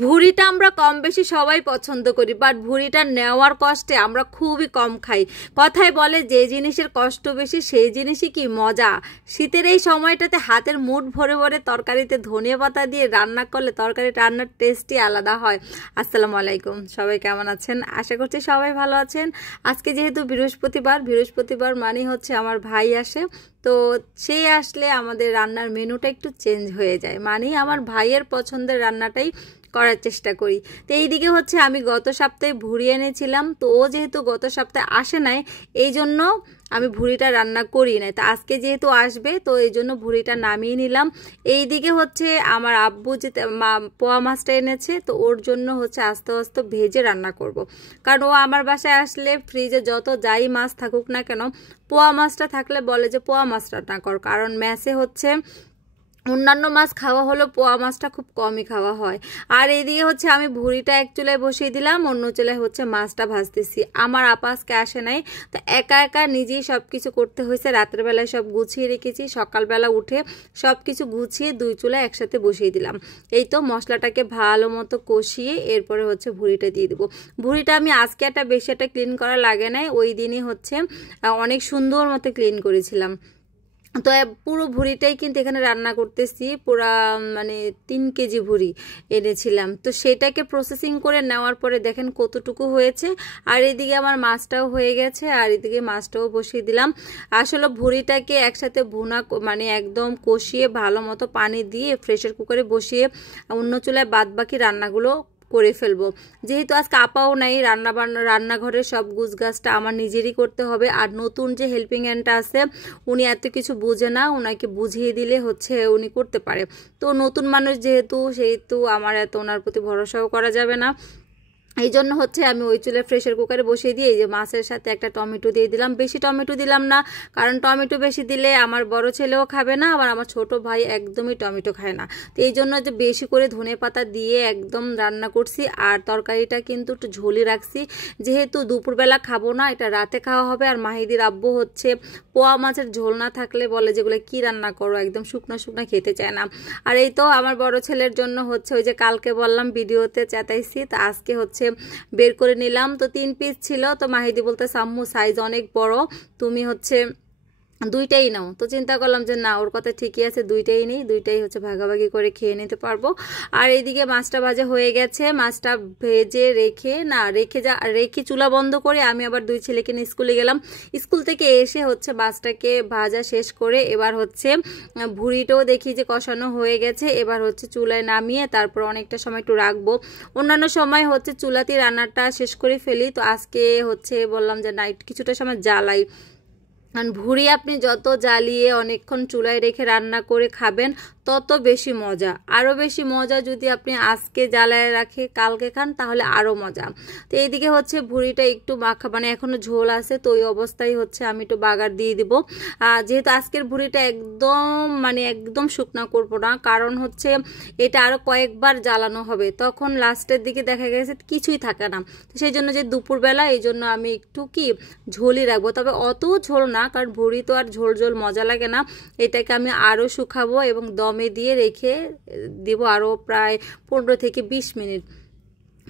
ভুঁড়িটা আমরা কম বেশি সবাই পছন্দ করি, বাট ভুঁড়িটা নেওয়ার কষ্টে আমরা খুবই কম খাই। কথায় বলে যে জিনিসের কষ্ট বেশি সেই জিনিসই কি মজা। শীতের এই সময়টাতে হাতের মুঠ ভরে ভরে তরকারিতে ধনিয়া পাতা দিয়ে রান্না করলে তরকারি রান্নার টেস্টই আলাদা হয়। আসসালামু আলাইকুম, সবাই কেমন আছেন? আশা করছি সবাই ভালো আছেন। আজকে যেহেতু বৃহস্পতিবার মানে হচ্ছে আমার ভাই আসে, তো সে আসলে আমাদের রান্নার মেনুটা একটু চেঞ্জ হয়ে যায়, মানে আমার ভাইয়ের পছন্দের রান্নাটাই করার চেষ্টা করি। তো এইদিকে হচ্ছে আমি গত সপ্তাহে ভুঁড়ি এনেছিলাম, তো ও যেহেতু গত সপ্তাহে আসে নাই এই জন্য আমি ভুঁড়িটা রান্না করি নাই। তো আজকে যেহেতু আসবে তো এই জন্য ভুঁড়িটা নামিয়ে নিলাম। এইদিকে হচ্ছে আমার আব্বু যে পোয়া মাছটা এনেছে, তো ওর জন্য হচ্ছে আস্তে আস্তে ভেজে রান্না করব। কারণ ও আমার বাসায় আসলে ফ্রিজে যত যাই মাছ থাকুক না কেন, পোয়া মাছটা থাকলে বলে যে পোয়া মাছ রান্না কর। কারণ ম্যাচে হচ্ছে অন্যান্য মাছ খাওয়া হলো, পোয়া মাছটা খুব কমই খাওয়া হয়। আর এইদিকে হচ্ছে আমি ভুঁড়িটা এক চুলায় বসিয়ে দিলাম, অন্য চুলায় হচ্ছে মাছটা ভাজতেছি। আমার আপা আজকে আসে নাই, তো একা একা নিজেই সব কিছু করতে হয়েছে। রাতের বেলায় সব গুছিয়ে রেখেছি, সকালবেলা উঠে সব কিছু গুছিয়ে দুই চুলায় একসাথে বসিয়ে দিলাম। এই তো মশলাটাকে ভালো মতো কষিয়ে এরপরে হচ্ছে ভুঁড়িটা দিয়ে দেবো। ভুঁড়িটা আমি আজকে বেশি একটা ক্লিন করা লাগে নাই, ওই দিনই হচ্ছে অনেক সুন্দর মতো ক্লিন করেছিলাম। তো পুরো ভুঁড়িটাই কিন্তু এখানে রান্না করতেছি, পুরা মানে 3 কেজি ভুঁড়ি এনেছিলাম। তো সেটাকে প্রসেসিং করে নেওয়ার পরে দেখেন কতটুকু হয়েছে। আর এদিকে আমার মাছটাও হয়ে গেছে, আর এদিকে মাছটাও বসিয়ে দিলাম। আসলে ভুঁড়িটাকে একসাথে ভুনা মানে একদম কষিয়ে ভালো মতো পানি দিয়ে প্রেসার কুকারে বসিয়ে অন্য চুলায় বাদ বাকি রান্নাগুলো করে ফেলবো। যেহেতু আজকে আপাও নাই, রান্নাঘরের সব গুছগাছটা আমার নিজেরই করতে হবে। আর নতুন যে হেল্পিং হ্যান্ডটা আছে উনি এত কিছু বুঝে না, ওনাকে বুঝিয়ে দিলে হচ্ছে উনি করতে পারে। তো নতুন মানুষ সেহেতু আমার এত ওনার প্রতি ভরসাও করা যাবে না। এই জন্য হচ্ছে আমি ওই চুলে প্রেসার কুকারে বসিয়ে দিয়ে এই যে মাছের সাথে একটা টমেটো দিয়ে দিলাম। বেশি টমেটো দিলাম না, কারণ টমেটো বেশি দিলে আমার বড় ছেলেও খাবে না, আবার আমার ছোট ভাই একদমই টমেটো খায় না। তো এই জন্য যে বেশি করে ধনেপাতা দিয়ে একদম রান্না করছি। আর তরকারিটা কিন্তু একটু ঝোলি রাখছি, যেহেতু দুপুরবেলা খাবো না, এটা রাতে খাওয়া হবে। আর মাহিদির আব্বু হচ্ছে পোয়া মাছের ঝোল না থাকলে বলে যেগুলো কি রান্না করো, একদম শুকনো শুকনো খেতে চায় না। আর এই তো আমার বড় ছেলের জন্য হচ্ছে ওই যে কালকে বললাম ভিডিওতে চেতাইছি, তো আজকে হচ্ছে বের করে নিলাম। তো 3 পিস ছিল, তো মাহিদি বলতে আম্মু সাইজ অনেক বড়, তুমি হচ্ছে দুইটাই নাও। তো চিন্তা করলাম যে না, ওর কথা ঠিকই আছে, দুইটাই নেই, দুইটাই হচ্ছে ভাগাভাগি করে খেয়ে নিতে পারবো। আর এইদিকে মাছটা ভাজা হয়ে গেছে, মাছটা ভেজে রেখে চুলা বন্ধ করে আমি আবার দুই ছেলেকে নিয়ে স্কুলে গেলাম। স্কুল থেকে এসে হচ্ছে মাছটাকে ভাজা শেষ করে এবার হচ্ছে ভুঁড়িটাও দেখি যে কষানো হয়ে গেছে। এবার হচ্ছে চুলায় নামিয়ে তারপর অনেকটা সময় একটু রাখবো। অন্যান্য সময় হচ্ছে চুলাতে রান্নাটা শেষ করে ফেলি, তো আজকে হচ্ছে বললাম যে নাইট কিছুটা সময় জ্বালাই। কারণ ভুঁড়ি আপনি যত জ্বালিয়ে অনেকক্ষণ চুলায় রেখে রান্না করে খাবেন তত বেশি মজা। আরও বেশি মজা যদি আপনি আজকে জ্বালায় রাখে কালকে খান তাহলে আরও মজা। তো এইদিকে হচ্ছে ভুঁড়িটা একটু মাখা মানে এখনও ঝোল আছে, তো ওই অবস্থায় হচ্ছে আমি একটু বাগার দিয়ে দিব। যেহেতু আজকের ভুঁড়িটা একদম শুকনা করবো না, কারণ হচ্ছে এটা আরও কয়েকবার জ্বালানো হবে, তখন লাস্টের দিকে দেখা গেছে কিছুই থাকে না। তো সেই জন্য যে দুপুরবেলা এই জন্য আমি একটু ঝোলই রাখবো, তবে অত ঝোল না, কারণ ভুঁড়ি তো আর ঝোল ঝোল মজা লাগে না। এটাকে আমি আরও শুকাবো এবং দমে দিয়ে রেখে দিব আরও প্রায় 15 থেকে 20 মিনিট।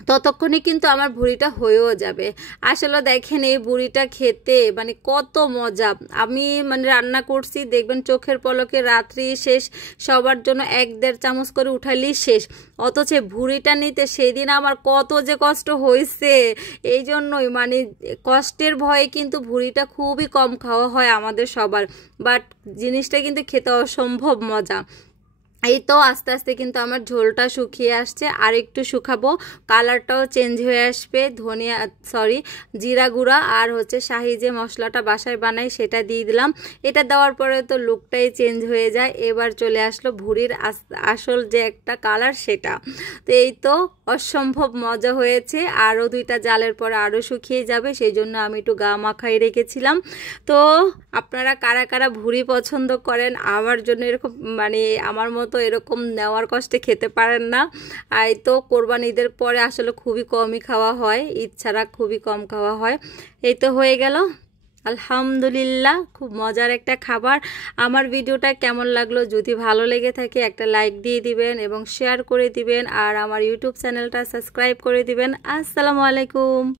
ততক্ষণে কিন্তু আমার ভুঁড়িটা হয়েও যাবে। আসলে দেখেন এই ভুঁড়িটা খেতে মানে কত মজা। আমি রান্না করছি দেখবেন চোখের পলকে রাত্রি শেষ, সবার জন্য 1-1.5 চামচ করে উঠাইলেই শেষ। অথচ ভুঁড়িটা নিতে সেদিন আমার কত যে কষ্ট হয়েছে। এই জন্যই কষ্টের ভয়ে কিন্তু ভুঁড়িটা খুবই কম খাওয়া হয় আমাদের সবার, বাট জিনিসটা কিন্তু খেতে অসম্ভব মজা। এই তো আস্তে আস্তে কিন্তু আমার ঝোলটা শুকিয়ে আসছে, আর একটু শুকাবো, কালারটাও চেঞ্জ হয়ে আসবে। জিরা গুঁড়া আর হচ্ছে শাহি যে মশলাটা বাসায় বানাই সেটা দিয়ে দিলাম। এটা দেওয়ার পরে তো লুকটাই চেঞ্জ হয়ে যায়। এবার চলে আসলো ভুঁড়ির আসল যে একটা কালার সেটা। তো এই তো অসম্ভব মজা হয়েছে। আরও 2টা জালের পরে আরও শুকিয়ে যাবে, সেই জন্য আমি একটু গা মাখাই রেখেছিলাম। তো আপনারা কারা কারা ভুঁড়ি পছন্দ করেন, আমার জন্য এরকম আমার মতো এরকম নেওয়ার কষ্টে খেতে পারেন না। এই তো কোরবানি ঈদের পরে আসলে খুবই কমই খাওয়া হয়, ঈদ ছাড়া খুবই কম খাওয়া হয়। এই তো হয়ে গেল। আলহামদুলিল্লাহ, খুব মজার একটা খাবার। আমার ভিডিওটা কেমন লাগলো, যদি ভালো লেগে থাকে একটা লাইক দিয়ে দিবেন এবং শেয়ার করে দিবেন, আর আমার ইউটিউব চ্যানেলটা সাবস্ক্রাইব করে দিবেন। আসসালামু আলাইকুম।